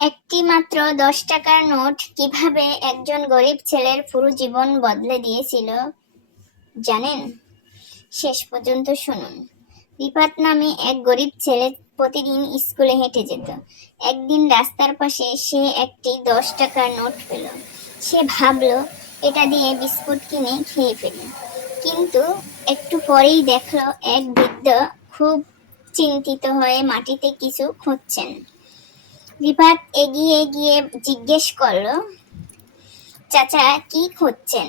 একটি মাত্র 10 টাকার নোট কিভাবে একজন গরিব ছেলের পুরো জীবন বদলে দিয়েছিল জানেন? শেষ পর্যন্ত শুনুন। রিফাত নামে এক গরিব ছেলে প্রতিদিন স্কুলে হেঁটে যেত। একদিন রাস্তার পাশে সে একটি 10 টাকার নোট পেল। সে ভাবলো এটা দিয়ে বিস্কুট কিনে খেয়ে ফেলি, কিন্তু একটু পরেই দেখলো এক বৃদ্ধ খুব চিন্তিত হয়ে মাটিতে কিছু খুঁজছেন। রিফাত এগিয়ে গিয়ে জিজ্ঞেস করলো, চাচা কি খুঁজছেন?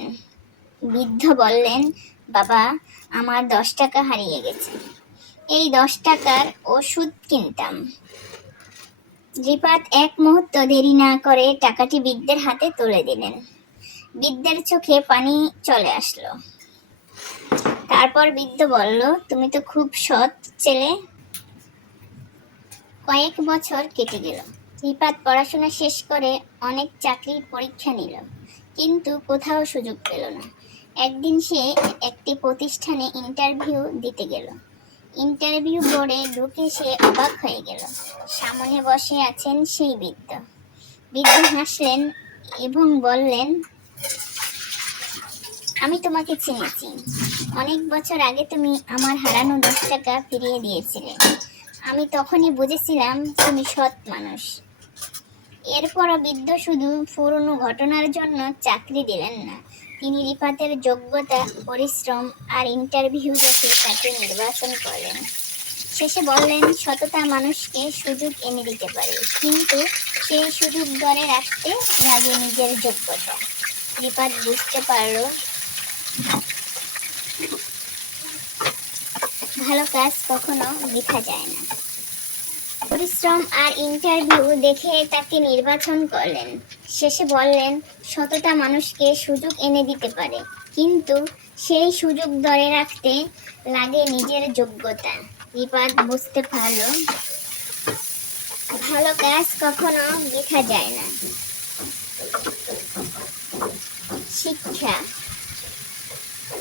বৃদ্ধ বললেন, বাবা, আমার 10 টাকা হারিয়ে গেছে, এই 10 টাকার ওষুধ কিনতাম। রিফাত এক মুহূর্ত দেরি না করে টাকাটি বৃদ্ধের হাতে তুলে দিলেন। বৃদ্ধের চোখে পানি চলে আসলো। তারপর বৃদ্ধ বলল, তুমি তো খুব সৎ ছেলে। কয়েক বছর কেটে গেল। রিফাত পড়াশোনা শেষ করে অনেক চাকরির পরীক্ষা নিল, কিন্তু কোথাও সুযোগ পেল না। একদিন সে একটি প্রতিষ্ঠানে ইন্টারভিউ দিতে গেল। ইন্টারভিউ বোর্ডে ঢুকে সে অবাক হয়ে গেল। সামনে বসে আছেন সেই বৃদ্ধ। বৃদ্ধ হাসলেন এবং বললেন, আমি তোমাকে চিনেছি। অনেক বছর আগে তুমি আমার হারানো 10 টাকা ফিরিয়ে দিয়েছিলে। আমি তখনই বুঝেছিলাম তুমি সৎ মানুষ। এরপরও বৃদ্ধ শুধু পুরনো ঘটনার জন্য চাকরি দিলেন না, তিনি রিফাতের যোগ্যতা, পরিশ্রম আর ইন্টারভিউ দেখে তাকে নির্বাচন করলেন। শেষে বললেন, সততা মানুষকে সুযোগ এনে দিতে পারে, কিন্তু সেই সুযোগ ধরে রাখতে লাগে নিজের যোগ্যতা। রিফাত বুঝতে পারল, ভালো কাজ কখনো বৃথা যায় না। পরিশ্রম আর ইন্টারভিউ দেখে তাকে নির্বাচন করলেন। শেষে বললেন, সততা মানুষকে সুযোগ এনে দিতে পারে, কিন্তু সেই সুযোগ ধরে রাখতে লাগে নিজের যোগ্যতা। রিফাত বুঝতে পারল, ভালো কাজ কখনো বৃথা যায় না। শিক্ষা,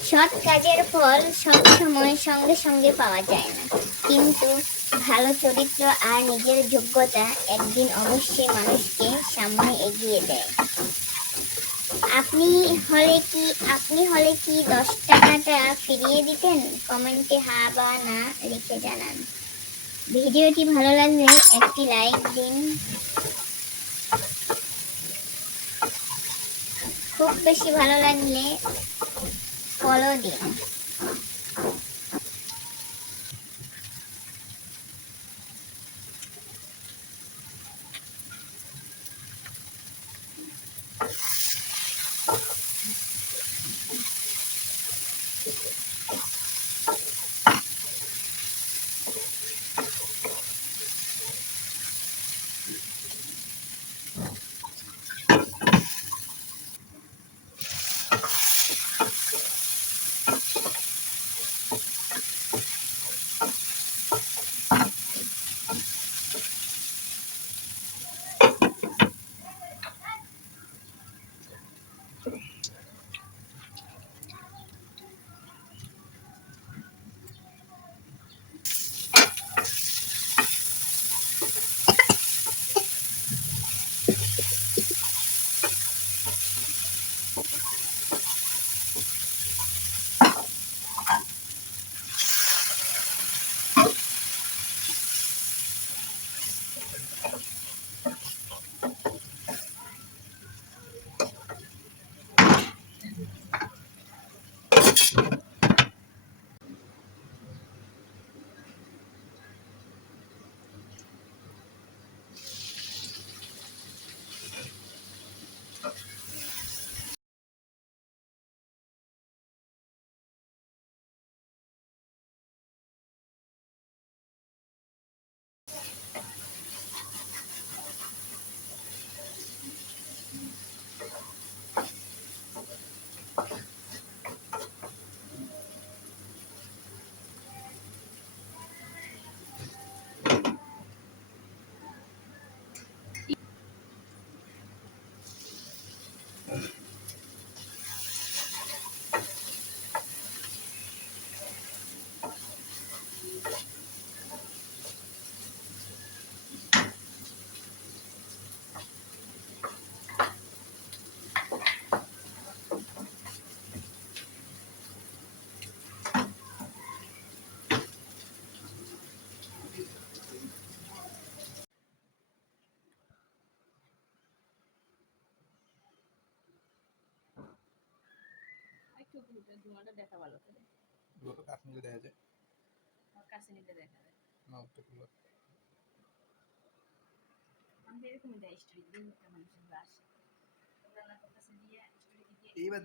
সৎ কাজের ফল সবসময় সঙ্গে সঙ্গে পাওয়া যায় না, কিন্তু ভালো চরিত্র আর নিজের যোগ্যতা একদিন অবশ্যই মানুষকে সামনে এগিয়ে দেয়। আপনি হলে কি 10 টাকাটা ফিরিয়ে দিতেন? কমেন্টে হ্যাঁ বা না লিখে জানান। ভিডিওটি ভালো লাগলে একটি লাইক দিন। খুব বেশি ভালো লাগলে ফলো দিন। ভিতরে ধোঁয়াটা দেখা ভালো করে। দুটো কাঠ নিলে দেখা যায় আমার কাছে নিতে দেখা যায়। না ওটা খুলো আমি এরকমই দেয় স্টোরি দিয়ে একটা মানুষের লাশ রান্না করতেছে দিয়ে স্টোরি দিয়ে এইবার